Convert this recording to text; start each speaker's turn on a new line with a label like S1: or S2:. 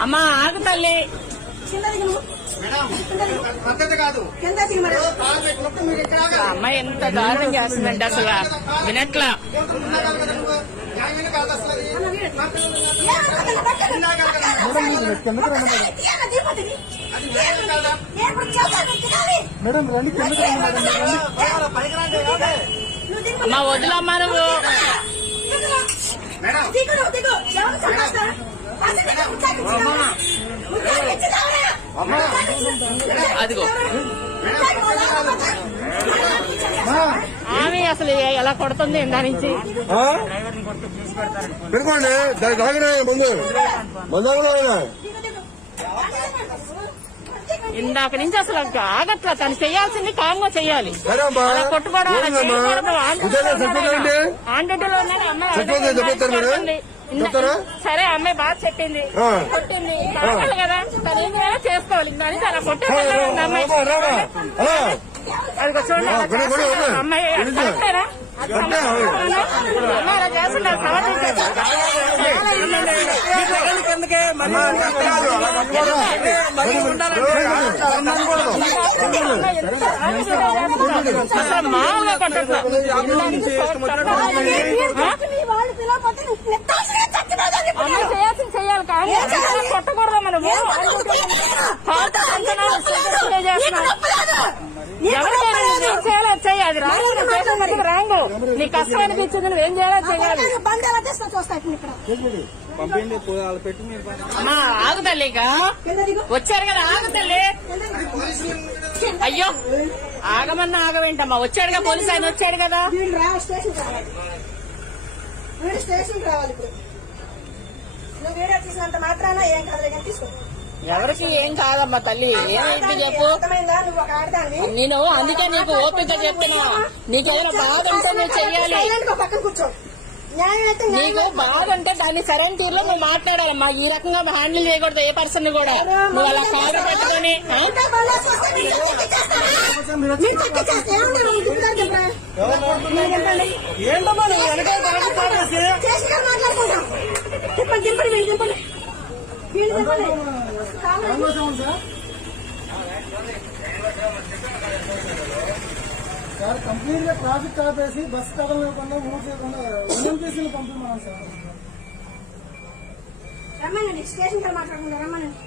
S1: అమ్మా ఆగు తల్లి. అమ్మాయి ఎంత దారుణం చేస్తుందంటే అసలు. వినట్లా.
S2: మేడం రండి.
S1: అమ్మా వదిలమ్మా నువ్వు. అదిగో? ఆమె అసలు ఎలా కొడుతుంది ఇందా నుంచి?
S2: పెట్టుకోండి. తాగినా ముందు మందు
S3: దిగు, దిగు. దిగు.
S1: ఇందాక నుంచి అసలు ఆగట్లా తను చేయాల్సింది కామ్గా అలా కొట్టుకోవడం? సరే అమ్మాయి బాగా చెప్పింది. కొట్టింది. కదా. తను ఏం చేయాలో చేసుకోవాలి. అలా కొట్టే అమ్మాయి చూడండి. అమ్మాయి అమ్మాయి చేస్తున్నారు సమర్థించారు. అసలు మామూలుగా కొట్టట్లేదు
S3: నీ వాళ్ళు పిలవకపోతే నువ్వు నెత్తాల్సిన
S1: అమ్మాయి చేయాల్సింది చేయాలి కానీ కొట్టకూడదు మనము చేయాలో చేసినందుకు రాంగ్ నీ కష్టం అనిపించింది నువ్వేం చేయాలో చేయాలి
S3: చూస్తా
S1: ఆగు
S3: దిగు
S1: వచ్చారు కదా ఆగు తల్లి.
S3: కింద దిగు.
S1: అయ్యో ఆగమన్నా ఆగవేంటమ్మా వచ్చాడుగా పోలీసు ఆయన వచ్చాడు కదా.
S3: వీళ్ళు రా స్టేషన్ రావాలి. వీడు స్టేషన్ రావాలి ఇప్పుడు. నువ్వు వీడియో తీసినంత మాత్రాన ఏం కాదు కానీ తీసుకో.
S1: ఎవరికి ఏం కాదమ్మా తల్లి? ఏమైంది చెప్పు? నేను అందుకే నీకు ఓపిక చెప్తున్నా. నీకేమైనా బాధ ఉంటే నువ్వు చెయ్యాలి. నీకు బాధ ఉంటే దాన్ని సరైన తీరులో నువ్వు మాట్లాడాలమ్మా. ఈ రకంగా హ్యాండిల్ చేయకూడదు ఏ పర్సన్ కూడా. నువ్వు అలా కాదు పెట్టుకొని
S3: వేసుకొస్తే మీరు చెక్కిచ్చేస్తారా? మీరు చెక్కిచ్చేస్తే ఏమన్నా మీరు దిగుతారు చెప్పరా? మీరు చెప్పండి. చేసి గారు మాట్లాడుకుంటాం చెప్పండి చెప్పండి వీళ్ళు చెప్పండి వీళ్ళు చెప్పండి కావాలి.
S2: సార్ కంప్లీట్గా ట్రాఫిక్ ఆపేసి బస్ కదలకుండా మూవ్ చేయకుండా ఎన్ఎంటీసీని పంపిమన్నాం సార్.
S3: రమ్మనండి స్టేషన్ మాట్లాడుకుంటాం రమ్మనండి.